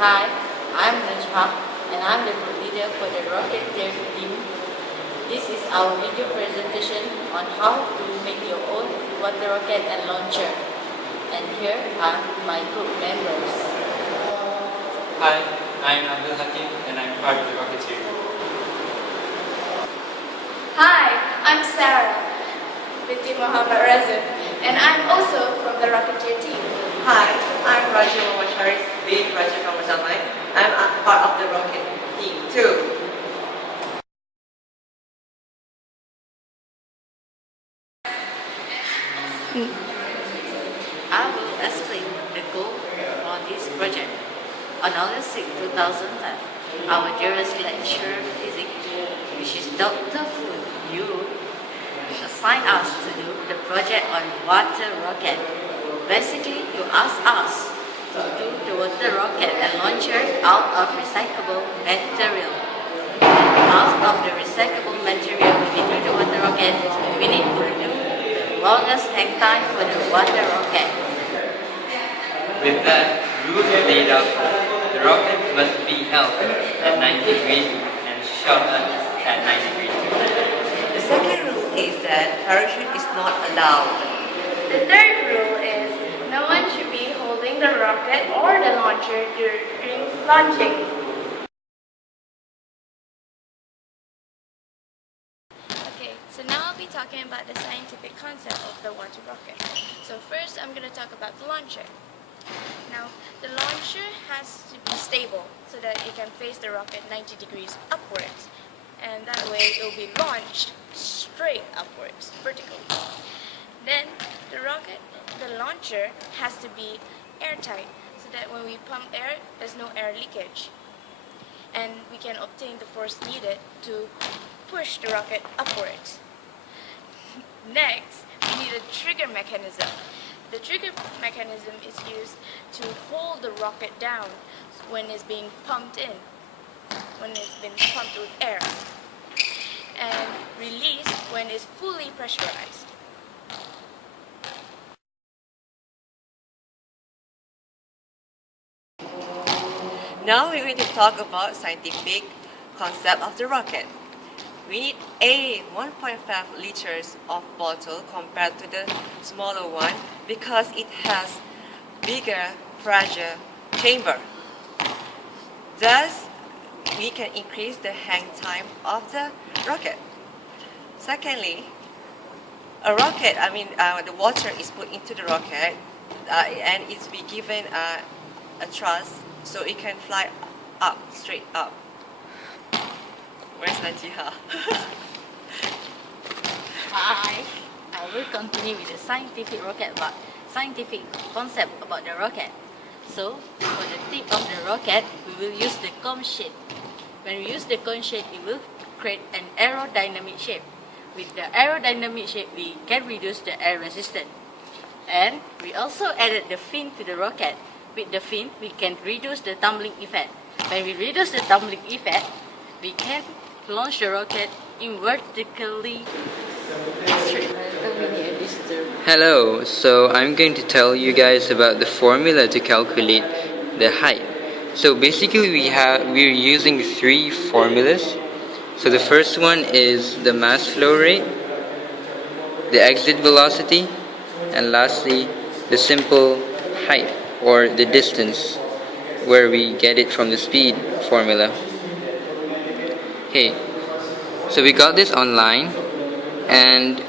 Hi, I'm NAJIHAH and I'm the group leader for the ROCKETEER team. This is our video presentation on how to make your own water rocket and launcher. And here are my group members. Hi, I'm HAKIM and I'm part of the ROCKETEER. Hi, I'm Sarah binti Muhammad Razif and I'm also from the ROCKETEER team. Hi, I'm Raja Mawasharis, being Raja Kamarsamai. I'm a part of the rocket team too. I will explain the goal for this project. On August 6, 2005, our dearest lecturer physics, which is Dr. Fu Yu, assigned us to do the project on water rocket. Basically, you ask us to do the water rocket and launcher out of recyclable material. And out of the recyclable material, when we do the water rocket, we need to do the longest hang time for the water rocket. With that, rules are laid out. The rocket must be held at 90 degrees and shot at 90 degrees. The second rule is that parachute is not allowed. The third rule is no one should be holding the rocket or the launcher during launching. Okay, so now I'll be talking about the scientific concept of the water rocket. So first I'm going to talk about the launcher. Now, the launcher has to be stable so that it can face the rocket 90 degrees upwards. And that way it will be launched straight upwards, vertically. Then the launcher has to be airtight so that when we pump air, there's no air leakage. And we can obtain the force needed to push the rocket upwards. Next, we need a trigger mechanism. The trigger mechanism is used to hold the rocket down when it's being pumped in, when it's been pumped with air, and release when it's fully pressurized. Now we're going to talk about scientific concept of the rocket. We need a 1.5 liters of bottle compared to the smaller one because it has bigger pressure chamber. Thus, we can increase the hang time of the rocket. Secondly, the water is put into the rocket and it's be given a thrust so it can fly up, straight up. Where's NAJIHAH? Hi, I will continue with the scientific concept about the rocket. So, for the tip of the rocket, we will use the cone shape. When we use the cone shape, it will create an aerodynamic shape. With the aerodynamic shape, we can reduce the air resistance. And we also added the fin to the rocket. With the fin, we can reduce the tumbling effect. When we reduce the tumbling effect, we can launch the rocket in vertically. Hello, so I'm going to tell you guys about the formula to calculate the height. So basically we're using three formulas. So the first one is the mass flow rate, the exit velocity, and lastly the simple height or the distance where we get it from the speed formula. Okay, so we got this online, and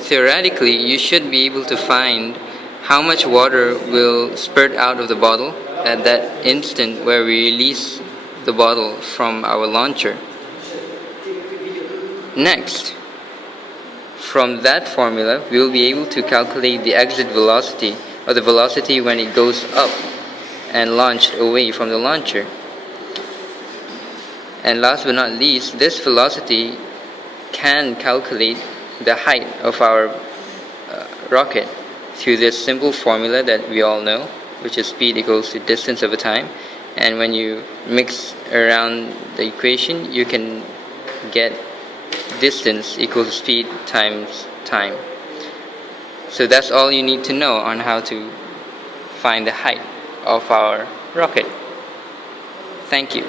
theoretically you should be able to find how much water will spurt out of the bottle at that instant where we release the bottle from our launcher. Next, from that formula we will be able to calculate the exit velocity, or the velocity when it goes up and launched away from the launcher. And last but not least, this velocity can calculate the height of our rocket through this simple formula that we all know, which is speed equals to distance over time. And when you mix around the equation, you can get distance equals to speed times time. So that's all you need to know on how to find the height of our rocket. Thank you.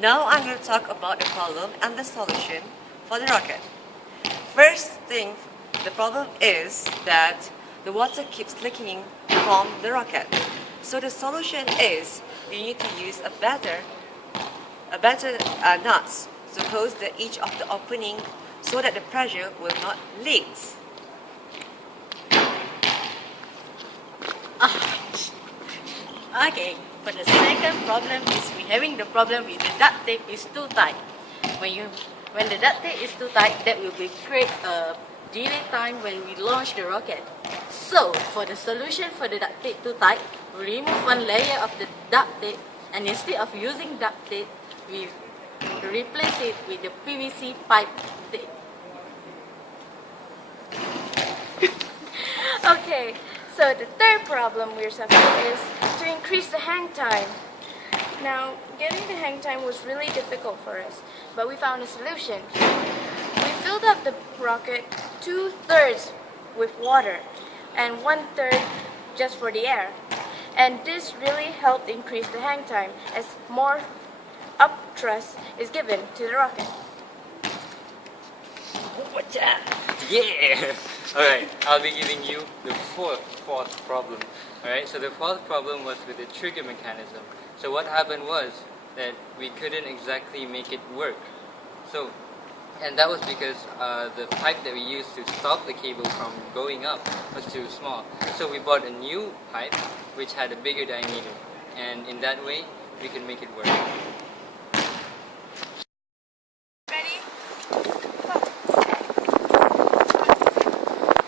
Now I'm going to talk about the problem and the solution for the rocket. First thing, the problem is that the water keeps leaking from the rocket. So the solution is you need to use a better nuts to close each of the opening so that the pressure will not leak. Okay, for the second problem is we having the problem with the duct tape is too tight. When the duct tape is too tight, that will be create a delay time when we launch the rocket. So for the solution for the duct tape too tight, we remove one layer of the duct tape, and instead of using duct tape, we replace it with the PVC pipe tape. Okay, so the third problem we're suffering is to increase the hang time. Now, getting the hang time was really difficult for us, but we found a solution. We filled up the rocket 2/3 with water and 1/3 just for the air. And this really helped increase the hang time as more up thrust is given to the rocket. Yeah! Alright, I'll be giving you the fourth problem. Alright, so the fourth problem was with the trigger mechanism. So what happened was that we couldn't exactly make it work. And that was because the pipe that we used to stop the cable from going up was too small. So we bought a new pipe which had a bigger diameter, and in that way we could make it work. Ready?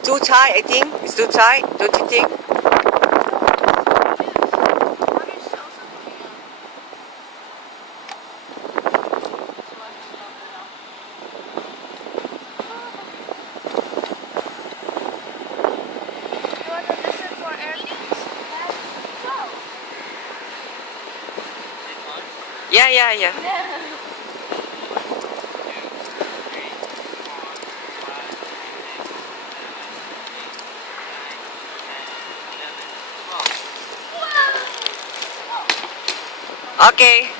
Too tight, I think. It's too tight, don't you think? Yeah. Okay,